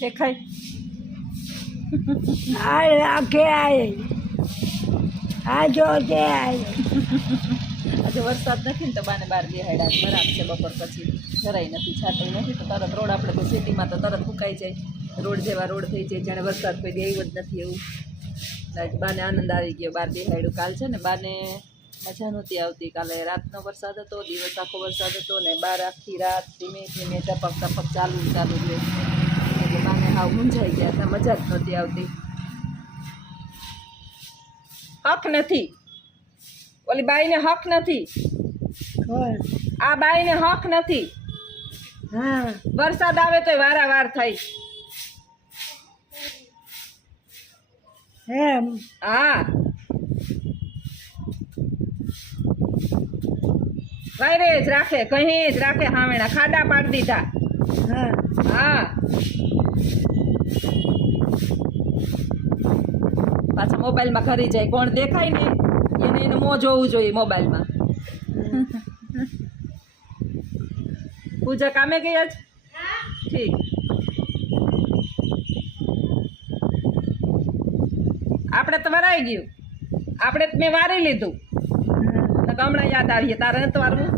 દેખાય આ આખે આવે આ જો તે આવે આજે વરસાદ નથી ને તો બાને બહાર બેહાડ્યા બરાબર છે બપોર પછી જરાય નથી છાંટું નથી તો તરત રોડ આપણે તો સિટીમાં તો તરત ફૂંકાઈ જાય રોડ જેવા રોડ થઈ જાય જાણે વરસાદ કોઈ દે જ નથી એવું એટલે બાને આનંદ આવી ગયો બહાર બેહાડ્યું કાલ છે ને બાને મજા નહોતી આવતી કાલે રાતનો વરસાદ હતો દિવસ આખો વરસાદ હતો ને બહાર આખી રાત ધીમે ધીમે ટપક ટપક ચાલુ રહે એટલે બાને હાવ મૂંઝાઈ ગયા હતા મજા જ નહોતી આવતી હક નથી ઓલી બાઈને હક નથી આ બાઈને હક નથી હા વરસાદ આવે તો વારાવાર થાય એમ હા વાયરે જ રાખે કहीं જ રાખે હામેણા ખાડા પાડી દીધા હા હા પાછા મોબાઈલમાં ઘરી જાય કોણ દેખાય ને એને એનું મોં જોવું જોઈએ મોબાઈલમાં પૂજા કામે ગઈ જ ઠીક આપણે તો વરાઈ ગયું આપણે મેં વારી લીધું હમણાં યાદ આવીએ તારે નથી વારવું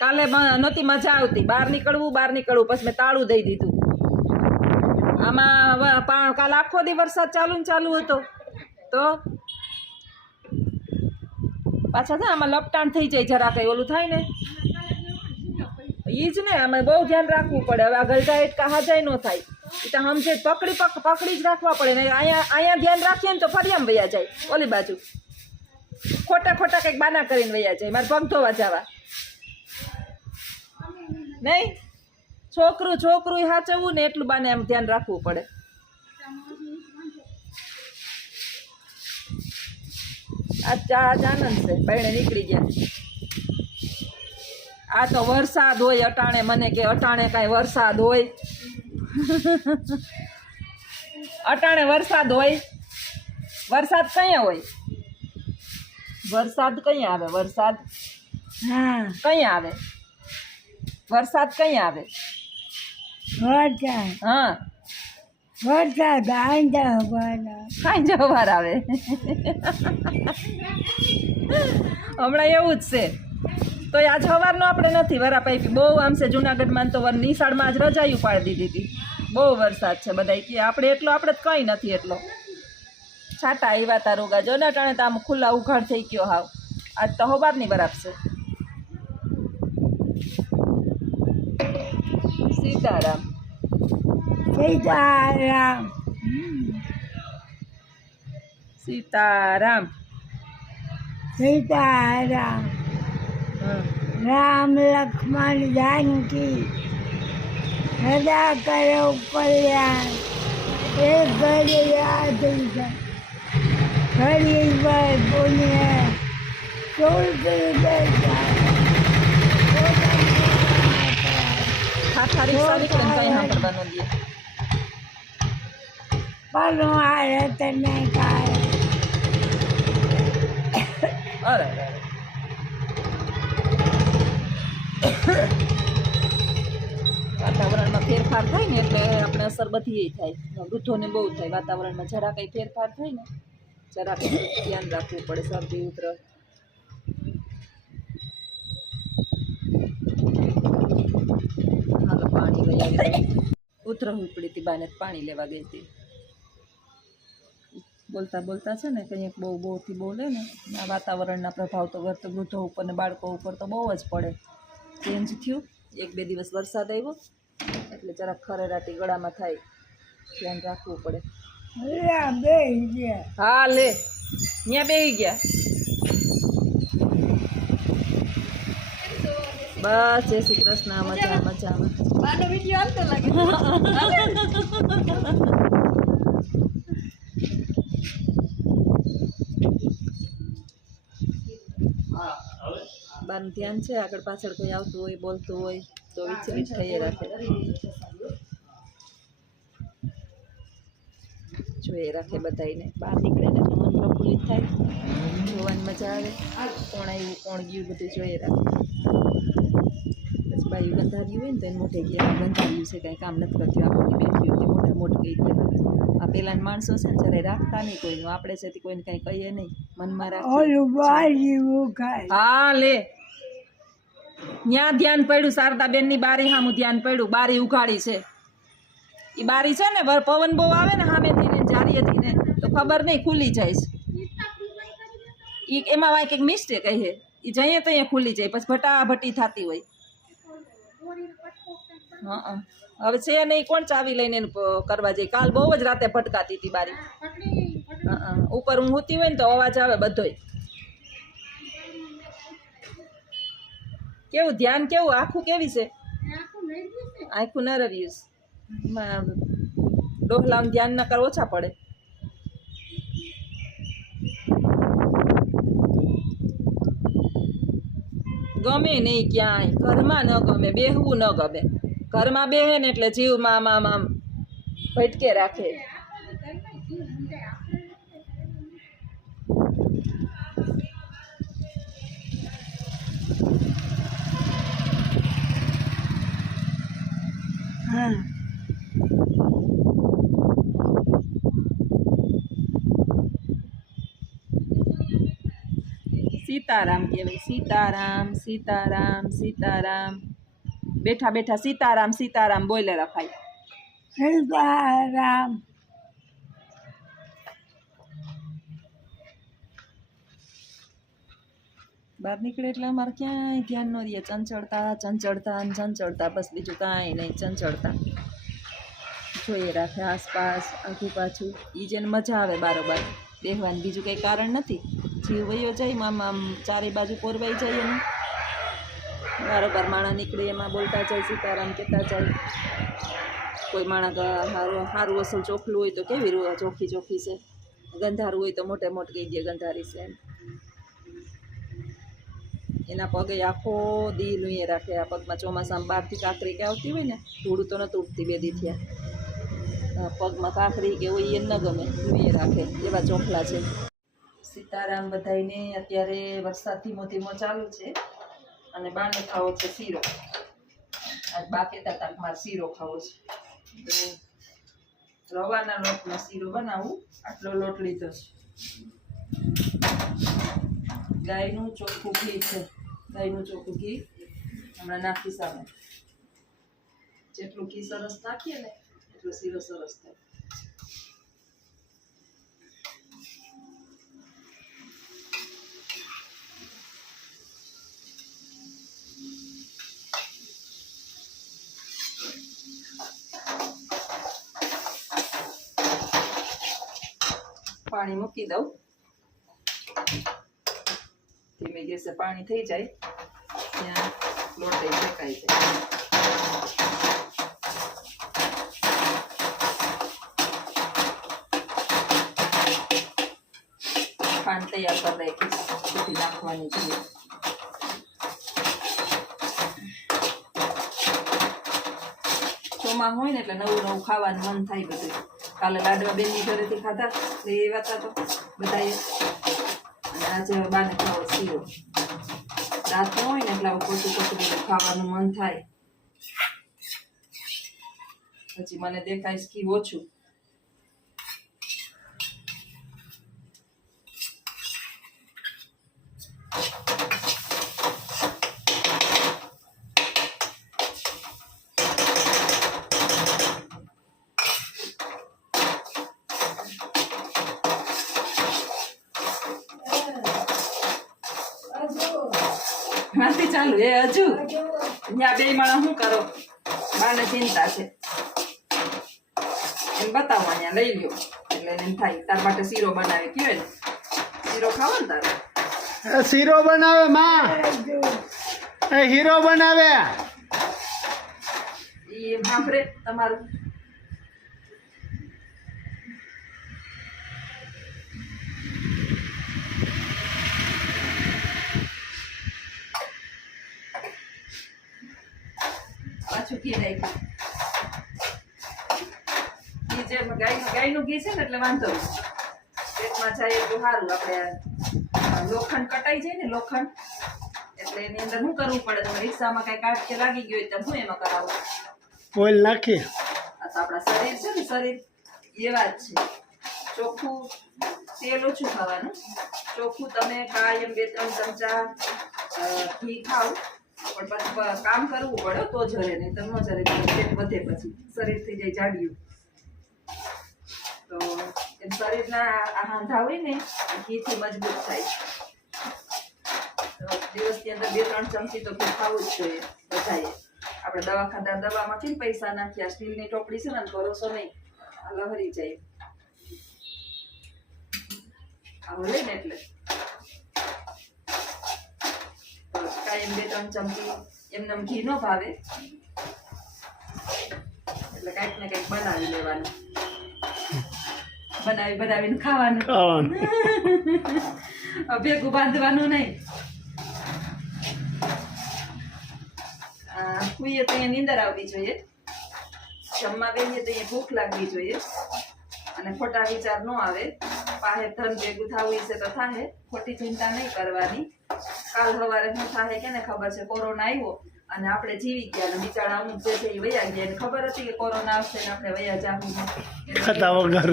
કાલે નહોતી મજા આવતી બહાર નીકળવું પછી મેં તાળું દઈ દીધું આમાં કાલ આખો દી વરસાદ ચાલુ ને ચાલુ હતો તો પાછા છે આમાં લપટાણ થઈ જાય જરા કંઈ ઓલું થાય ને એ જ ને આમાં બહુ ધ્યાન રાખવું પડે હવે આ ગલટા એટકા હાજાય ન થાય એ તો સમજે પકડી જ રાખવા પડે ને અહીંયા ધ્યાન રાખીએ ને તો ફરી આમ વયા જાય ઓલી બાજુ ખોટા કંઈક બાના કરીને વયા જાય મારે પગ ધોવા જવા નહીં છોકરું હાચવવું ને એટલું બાને આમ ધ્યાન રાખવું પડે આજ આનંદ છે બહેણે નીકળી ગયા આ તો વરસાદ હોય અટાણે મને કે અટાણે કાંઈ વરસાદ હોય અટાણે વરસાદ હોય વરસાદ કયા હોય વરસાદ કઈ આવે વરસાદ હા કઈ આવે વરસાદ કઈ આવે વરસાદ હા વરસાદ કાંઈ જવાર આવે હમણાં એવું જ છે તો આજ સવારનો આપણે નથી વરા પાઈપી બહુ આમ છે જુનાગઢમાં તો નિશાળમાં આજ રજાયું પાડી દીધી હતી બહુ વરસાદ છે બધા કે આપણે જ કંઈ નથી એટલો છાટા આવ્યા તા રોગા જો ને ટાણે તો આમ ખુલ્લા ઉઘાડ થઈ ગયો હાવ આજ તો હવારની બરાબર છે સીતારામ સીતારામ સીતારામ સીતારામ રામ લક્ષ્મણ जानकी સદા કરો કલ્યાણ એ ઘડી યાદ ઘડી પર પુણ્ય ખાખા રિક્ષા નીકળે ને કંઈ સાંભળવાનું દે પરમારે તને કાય અરે વાતાવરણમાં ફેરફાર થાય ને એટલે આપણે અસર બધી થાય વૃદ્ધોને બહુ થાય વાતાવરણમાં જરા કંઈ ફેરફાર થાય ને જરા કંઈ ધ્યાન રાખવું પડે શરદી ઉધરસ હાલો પાણી લઈ આવી ઉતરવું પડી હતી બાને પાણી લેવા ગઈ હતી બોલતા છે ને કંઈક બહુથી બોલે ને આ વાતાવરણના પ્રભાવ તો વૃદ્ધો ઉપર ને બાળકો ઉપર તો બહુ જ પડે ચેન્જ થયું 1-2 દિવસ વરસાદ આવ્યો એટલે જરાક ખરેરાટી ગળામાં થાય ધ્યાન રાખવું પડે હા લે ત્યાં બેસી ગયા બસ જય શ્રી કૃષ્ણ મજામાં વિડીયો આવતો લાગે બાનું ધ્યાન છે આગળ પાછળ કોઈ આવતું હોય બોલતું હોય તો વિચલિત થઈ રાખે જોઈએ રાખે બધાને બહાર નીકળે ને પ્રફુલ્લિત થાય, જોવાની મજા આવે. કોણ આવ્યું કોણ ગયું બધું જોઈએ રાખે. પછી બાયું ગંધાર્યું હોય ને તો એને મોઢે ગયા ગંધાર્યું છે, કાંઈ કામ નથી કરતું, આપણને બેઠ્યું કે મોઢે મોઢ કહી દેવાનું. આ પેલાના માણસો છે ને જરાય રાખતા નહીં કોઈનું, આપણે છે તે કોઈને કાંઈ કહીએ નહીં, મનમાં રાખીએ. ઓલું બારી ઉખાય. હા લે ન્યા ધ્યાન પડ્યું, શારદાબેનની બારી સામું ધ્યાન પડ્યું, બારી ઉઘાડી છે. એ બારી છે ને પવન બહુ આવે ને સામેથી ને જારીએથી ને તો ખબર નહીં ખુલી જાય છે. એમાં વાંક એક મિસ્ટેક છે, એ જઈએ તો અહીંયા ખુલી જાય, પછી ભટાભટી થતી હોય. હા હવે છે નહીં, કોણ ચાવી લઈને એને કરવા જાય. કાલ બહુ જ રાતે ભટકાતી હતી બારી. હા ઉપર હું હોતી હોય ને તો અવાજ આવે બધોય. કેવું ધ્યાન, કેવું આખું કેવી છે, આખું ન રવ્યું ડોહલામાં ધ્યાન ન કર ઓછા પડે. ગમે નહીં ક્યાંય, ઘરમાં ન ગમે, બેહવું ન ગમે. ઘરમાં બેહે ને એટલે જીવમાં આમ ભટકે રાખે. હા સીતારામ કહેવાય, સીતારામ સીતારામ સીતારામ. બેઠા બેઠા સીતારામ સીતારામ બોલે રખાય. સીતારામ. બહાર નીકળે એટલે અમારે ક્યાંય ધ્યાન ન રહે, ચંચળતા ચંચળતા ને ચંચળતા, બસ બીજું કાંઈ નહીં, ચંચળતા જોઈએ રાખે આસપાસ આખું પાછું. એ જેને મજા આવે બારોબાર બેહવાની, બીજું કંઈ કારણ નથી. જીવ વયો જાય આમ ચારે બાજુ પોરવાઈ જાય એનું, બારોબાર માણા નીકળે એમાં બોલતા જાય, સીતારામ કહેતા જાય. કોઈ માણા સારું અસલ ચોખલું હોય તો કેવી ચોખ્ખી ચોખ્ખી છે, ગંધારું હોય તો મોટે મોટ કહી દે ગંધારી છે એમ. એના પગે આખો દી લુઈએ રાખે. આ પગમાં ચોમાસામાં બહારથી કાંકરી કે આવતી હોય ને, ધૂળ તો નથી ઉઠતી, બે દી થયા. પગમાં કાંકરી કે હોય એ ન ગમે, લુઈએ રાખે, એવા ચોખલા છે. સીતારામ બધાઈને. અત્યારે વરસાદ ધીમો ધીમો ચાલુ છે અને બાને ખાવો છે શીરો. આજ બા કહેતા હતા મારે શીરો ખાવો છે, તો રવાના લોટનો શીરો બનાવું. આટલો લોટ લીધો છે. ગાયનું ચોખ્ખું ઘી છે, ગાયનું ચોખ્ખું ઘી હમણાં નાખી સામે. જેટલું ઘી સરસ નાખીએ ને એટલો શીરો સરસ થાય. પાણી મૂકી દઉં, ધીમે ગેસે પાણી થઈ જાય ત્યાં લોટ શેકાઈ જાય. ખાંડ તૈયાર કરી રાખીશ, સુધી નાખવાની છે. ચોમા હોય ને એટલે નવું નવું ખાવાનું મન થાય બધું. કાલે લાડવા બેનની ઘરેથી ખાધા એવા હતા તો બધાએ, અને આજે બાને ખાવો શીરો. રાત ન હોય ને એટલે પોતું પોતું બધું ખાવાનું મન થાય. પછી મને દેખાય ઘી ઓછું. માંથી ચાલુ એ હજુ ત્યાં બે માણસ શું કરો, બાને ચિંતા છે એમ બતાવો, અહીંયા લઈ લ્યો એટલે એને એમ થાય તાર માટે શીરો બનાવી. કયો ને શીરો ખાવો ને તારે? શીરો બનાવે માં, એ હીરો બનાવે. એ સાંભળે તમારું. પાછું ઘી નાખ્યું. ઘી જે ગાયનું ઘી છે ને એટલે વાંધો નહીં, બસમાં જાય તો સારું. આપણે લોખંડ કટાઈ જાય ને લોખંડ, એટલે એની અંદર શું કરવું પડે? તમે રિક્ષામાં કઈ કાટ કે લાગી ગયું હોય તો હું એમાં કરાવું? ઓઇલ નાખીએ. આ તો આપણા શરીર છે ને, શરીર એવા જ છે. ચોખ્ખું તેલ ઓછું ખાવાનું. ચોખ્ખું તમે કાયમ 2-3 ચમચા ઘી ખાવ, પણ પછી કામ કરવું પડે તો જરે, નહીં તો ન જરે. પેટ વધે, પછી શરીર થઈ જાય જાડિયું. તો એમ શરીરના આ હાંધા હોય ને ઘીથી મજબૂત થાય. તો દિવસની અંદર 2-3 ચમચી તો ઘી ખાવું જ જોઈએ બધાએ. આપણે દવામાં કેમ પૈસા નાખ્યા? સ્ટીલની ટોપડી છે ને, ભરોસો નહીં, આ લહરી જાય. આવું લે ને એટલે કાયમ 2-3 ચમચી એમને ઘી ન ભાવે એટલે કંઈક ને કંઈક બનાવી લેવાનું. બનાવીને ખાવાનું. ભેગું બાંધવાનું નહીં. કુઈએ તો અહીંયા નીંદર આવવી જોઈએ, જમવા બેસીએ તો અહીંયા ભૂખ લાગવી જોઈએ, અને ખોટા વિચાર ન આવે. પાસે ધન ભેગું થવું છે તો થાય, ખોટી ચિંતા નહીં કરવાની. કાલ સવારે શું થાય કેને ખબર છે? કોરોના આવ્યો અને આપણે જીવી ગયા, અને બિચારા અમુક જે છે એ વયા ગયા. એને ખબર હતી કે કોરોના આવશે ને આપણે વયા જાવું, ખાતા વગર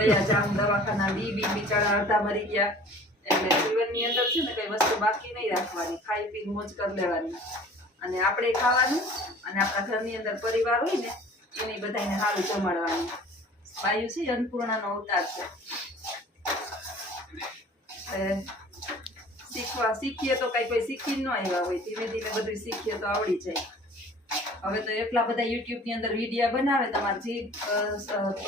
વયા જાવું દવાખાના. બિચારા અડધા મરી ગયા. એટલે જીવનની અંદર છે ને કઈ વસ્તુ બાકી નહીં રાખવાની, ખાઈ પી મોજ કરી લેવાની. અને આપણે ખાવાનું, અને આપણા ઘરની અંદર પરિવાર હોય ને એને બધાને સારું જમાડવાનું. વાયુ છે અન્નપૂર્ણાનો અવતાર છે. શીખીએ તો કઈ કોઈ શીખી ન આવ્યા હોય, ધીમે ધીમે બધું શીખીએ તો આવડી જાય. હવે તો એટલા બધા યુટ્યુબ ની અંદર વિડીયો બનાવે, તમારે જે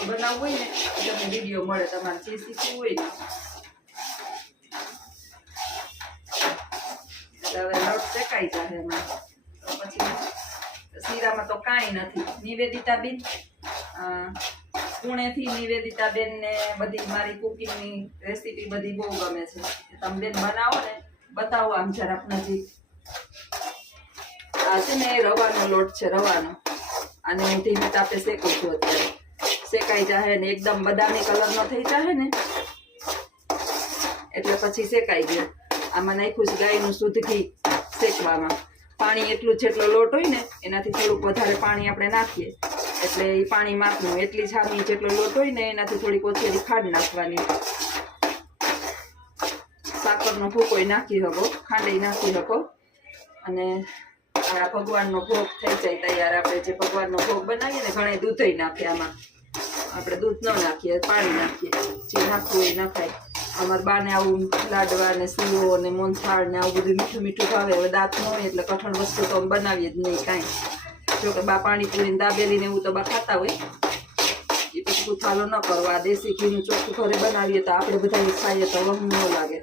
બનાવવું હોય ને તમને વિડીયો મળે, તમારે જે શીખવું હોય ને. હવે લોટ શેકાઈ જાય એમાં. તો પછી શીરામાં તો કાંઈ નથી. નિવેદિતાબેન પુણેથી, નિવેદિતાબેન ને બધી મારી કુકિંગની રેસીપી બધી બહુ ગમે છે. તમે બેન બનાવો ને, બતાવો આમ જરાક નજીક. આ છે ને રવાનો લોટ છે, રવાનો. અને હું ધીમે તાપે શેકું છું અત્યારે. શેકાઈ જાય ને એકદમ બદામી કલરનો થઈ જાય ને એટલે પછી શેકાઈ ગયો. આમાં નાખ્યું છે ગાયનું શુદ્ધ ઘી શેકવામાં. પાણી એટલું જેટલો લોટ હોય ને એનાથી થોડુંક વધારે પાણી આપણે નાખીએ, એટલે એ પાણી માપનું. એટલી છામી જેટલો લોટ હોય ને એનાથી થોડીક ઓછી ખાંડ નાખવાની. સાકરનો ભૂકોય નાખી શકો, ખાંડઈ નાખી શકો. અને આ ભગવાનનો ભોગ થઈ જાય તૈયાર. આપણે જે ભગવાનનો ભોગ બનાવીએ ને, ઘણા દૂધ નાખીએ આમાં. આપણે દૂધ ન નાખીએ, પાણી નાખીએ. જે નાખવું એ નખાય. અમારા બાને આવું લાડવા ને સીવો ને મોનથાળ ને આવું બધું મીઠું મીઠું ભાવે. હવે દાંત ન હોય એટલે કઠણ વસ્તુ તો બનાવીએ જ નહીં કાંઈ. જો કે બા પાણીપુરી દાબેલી ને એવું તો બા ખાતા હોય, એ પછી ગુથાલો ન કરો. આ દેશી ઘીનું ચોખ્ખું ઘરે બનાવીએ તો આપણે બધા ખાઈએ તો વહમ ન લાગે.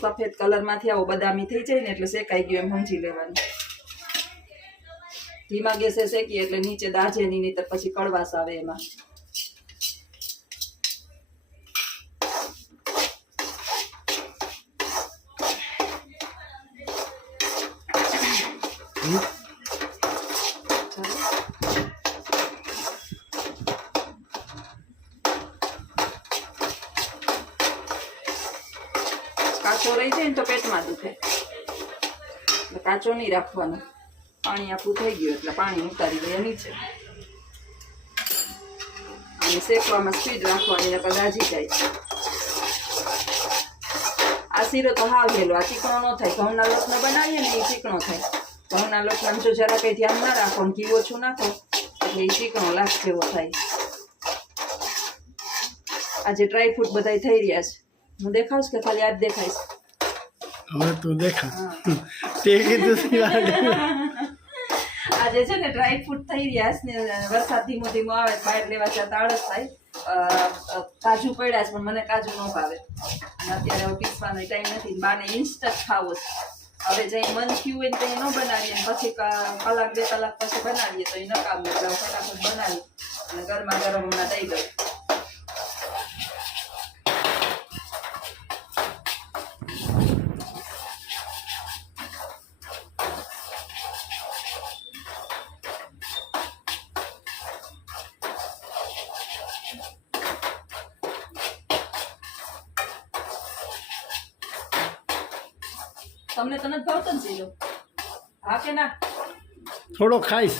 સફેદ કલર માંથી આવો બદામી થઈ જાય ને એટલે શેકાઈ ગયું એમ સમજી લેવાનું. ધીમા ગેસે શેકીએ એટલે નીચે દાજે નહીં, તો પછી કડવાશ આવે એમાં. કાચો રહી જાય ને તો પેટમાં દુખે, એટલે કાચો નહીં રાખવાનો. પાણી આખું થઈ ગયું એટલે પાણી ઉતારી દઈએ નીચે. અને શેકવામાં સ્પીડ રાખવાની, નકર દાજી જાય. આ શીરો તો હાવ હેલો, આ ચીકણો ન થાય. ઘઉંના લોટને બનાવીએ ને એ ચીકણો થાય. ઘઉંના લોટમાં જો જરા કંઈ ધ્યાન ના રાખો ને ઘી ઓછું નાખો એટલે એ ચીકણો લાખ જેવો થાય. આજે ડ્રાય ફ્રૂટ બધા થઈ રહ્યા છે. હું દેખાડું કે ખાલી આજ દેખાઈશ? હવે તું દેખા. તે કીધું આજે છે ને ડ્રાય ફ્રૂટ થઈ રહ્યા છે ને, વરસાદ ધીમો ધીમો આવે, બહાર લેવા જતા આળસ થાય. કાજુ પડ્યા છે પણ મને કાજુ ન ભાવે, અને અત્યારે હવે પીસવાનો ટાઈમ નથી. બાને ઇન્સ્ટન્ટ ખાવો છે. હવે જઈ મન થયું હોય ને તો ન બનાવીએ, પછી કલાક 2 કલાક પછી બનાવીએ તો એ નકામ. એટલે ફટાફટ બનાવી અને ગરમા ગરમ હમણાં દઈ દઉં. તમને તો નથી ભાવતો ને શીરો? હા કે ના? થોડો ખાઈશ.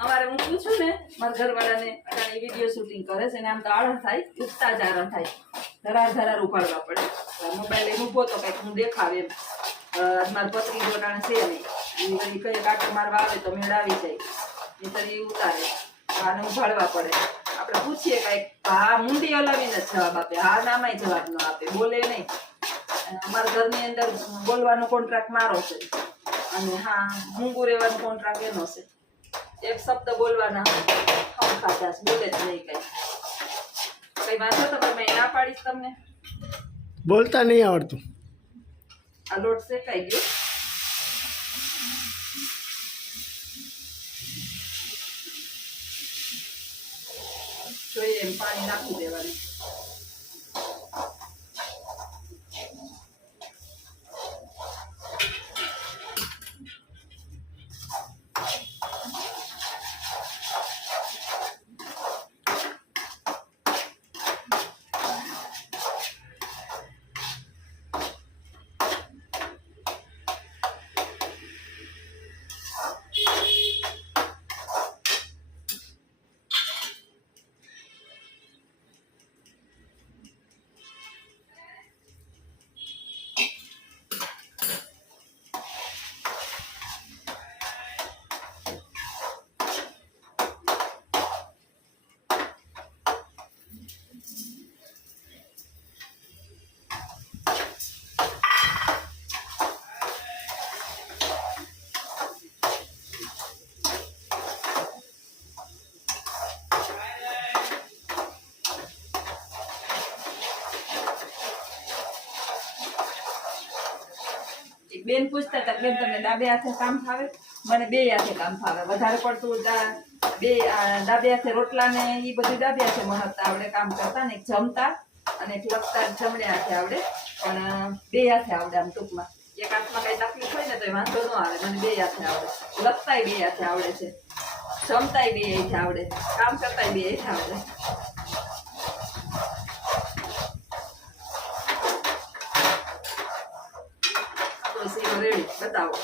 અમારે હું પૂછું ને મારા ઘરવાળાને અટાણે વિડીયો શૂટિંગ કરે છે ને આમ તો આળસ થાય, ઉગતા જ આળસ થાય, ધરાર ઉપાડવા પડે. મોબાઈલ લઈને ઊભો તો કંઈક હું દેખાવે એમ. મારા પત્રી જોડાણ છે નહીં, એ કઈ કાંટો મારવા આવે તો મેળ આવી જાય, નહીંતર એ ઉતારે, આને ઉભાડવા પડે. આપણે પૂછીએ કાંઈક, હા મૂંડી હલાવીને જ જવાબ આપે, હા નામાંય જવાબ ન આપે, બોલે નહીં. અમારા ઘરની અંદર બોલવાનો કોન્ટ્રાક્ટ મારો છે અને હા મૂંગું રહેવાનો કોન્ટ્રાક્ટ એનો છે. એક શબ્દ બોલવાના હમ ખાધા છે, બોલે જ નહીં કઈ વાંધો તો મેં ના પાડીશ તમને. બોલતા નહીં આવડતું. આ લોટ શેકાઈ ગયો. જોઈએ એમ પાણી નાખી દેવાનું. બેન પૂછતા હતા બેન તમને ડાબે હાથે કામ ફાવે? મને બે હાથે કામ ફાવે. વધારે પડતું ડાબે હાથે રોટલા ને એ બધું ડાબે હાથે મહત્તા આવડે કામ કરતા ને, જમતા અને લખતા જમણે હાથે આવડે, પણ બે હાથે આવડે. આમ ટૂંકમાં એક હાથમાં કઈ તકલીફ હોય ને તો વાંધો ન આવે. મને બે હાથે આવડે, લખતાય બે હાથે આવડે છે, જમતાય બે હાથે આવડે, કામ કરતાય બે હાથે આવડે. રેડી બતાવો.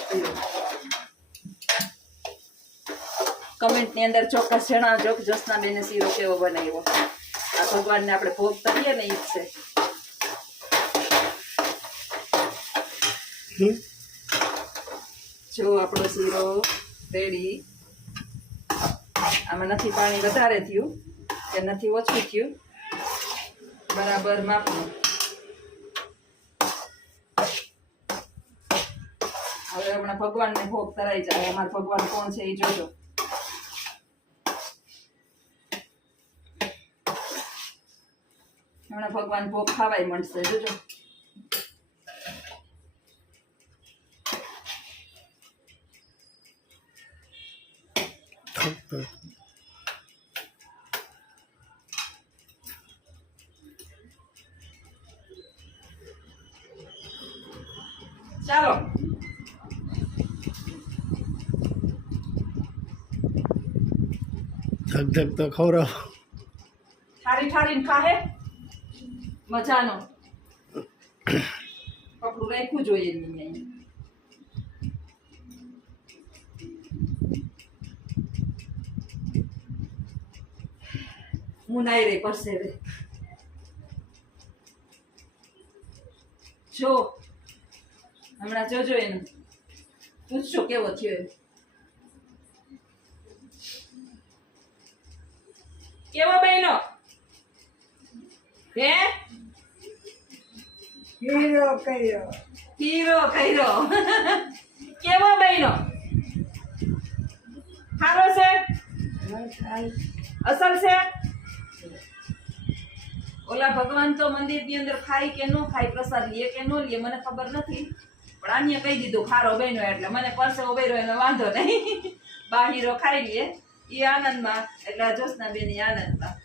કમેન્ટ ની અંદર ચોક્કસ જણાવજો કે જ્યોત્સનાબેને શીરો કેવો બનાવ્યો. આ ભગવાનને આપણે ભોગ કરીએ ને ઈ જ છે. જો આપણો શીરો રેડી. આમાં નથી પાણી વધારે થયું કે નથી ઓછું થયું, બરાબર માપનું. હવે હમણાં ભગવાનને ભોગ તરાઈ જાય. અમારા ભગવાન કોણ છે એ જોજો. હમણાં ભગવાન ભોગ ખાવાય મળશે, જોજો. ચાલો ધક તો ખવડાવ. ઠારીને ખાહે મજાનો. કપડું રાખવું જોઈએ એની. હું નાઈ રહી પરસેવે. જો હમણાં જોજો એનું, પૂછજો કેવો થયો એમ. કેવો બહેનો? હે હીરો કર્યો. હીરો કર્યો. કેવો બહેનો? સારો છે? અસલ છે? ઓલા ભગવાન તો મંદિરની અંદર ખાય કે ન ખાય, પ્રસાદ લે કે ન લે મને ખબર નથી, પણ આને કહી દીધું ખારો બહેનો એટલે મને પરસે ઉભેરો એનો વાંધો નહીં. બા હીરો ખાઈ લે એ આનંદમાં, એટલે જ્યોત્સનાબેન આનંદમાં.